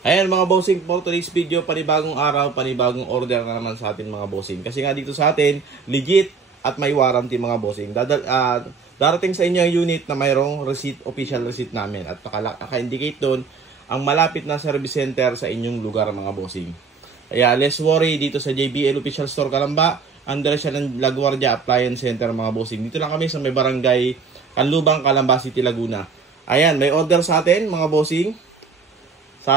Ayan mga bossing, for today's video, panibagong araw, panibagong order na naman sa atin mga bossing. Kasi nga dito sa atin, legit at may warranty mga bossing. Darating sa inyo ang unit na mayroong receipt, official receipt namin. At naka-indicate doon ang malapit na service center sa inyong lugar mga bossing. Kaya less worry dito sa JBL Official Store Calamba. Under siya ng LaGuardia Appliance Center mga bossing. Dito lang kami sa may barangay Canlubang, Calamba City, Laguna. Ayan, may order sa atin mga bossing. Sa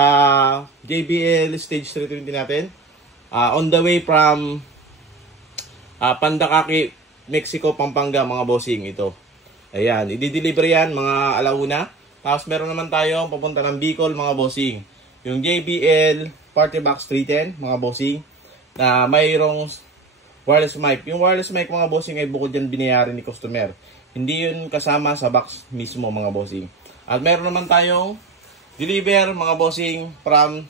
JBL Stage 320 natin. On the way from Pandakaki, Mexico, Pampanga mga bossing ito. Ayan, i-deliver yan mga alauna. Tapos meron naman tayo papunta ng Bicol mga bossing. Yung JBL Party Box 310 mga bossing. Na mayroong wireless mic. Yung wireless mic mga bossing ay bukod yan binayaran ni customer. Hindi yun kasama sa box mismo mga bossing. At meron naman tayong deliver mga bossing from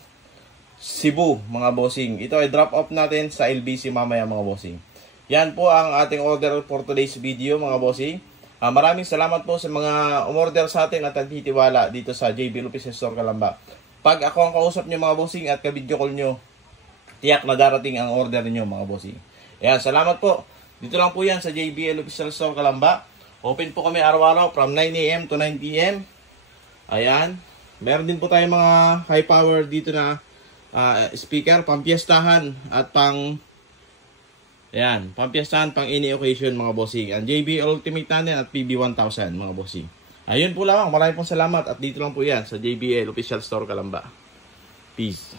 Cebu mga bossing. Ito ay drop off natin sa LBC mamaya mga bossing. Yan po ang ating order for today's video mga bossing. Maraming salamat po sa mga umorder sa atin at nagtitiwala dito sa JBL Official Store Calamba. Pag ako ang kausap nyo mga bossing at ka-video call nyo, tiyak na darating ang order nyo mga bossing. Yan, salamat po. Dito lang po yan sa JBL Official Store Calamba. Open po kami araw-araw from 9 AM to 9 PM. Ayan. Meron din po tayong mga high power dito na speaker, pampiestahan at pampiestahan pang any occasion mga bossing. Ang JBL Ultimate natin at PB1000 mga bossing. Ayun po lang, maraming pong salamat at dito lang po yan sa JBL Official Store Calamba. Peace.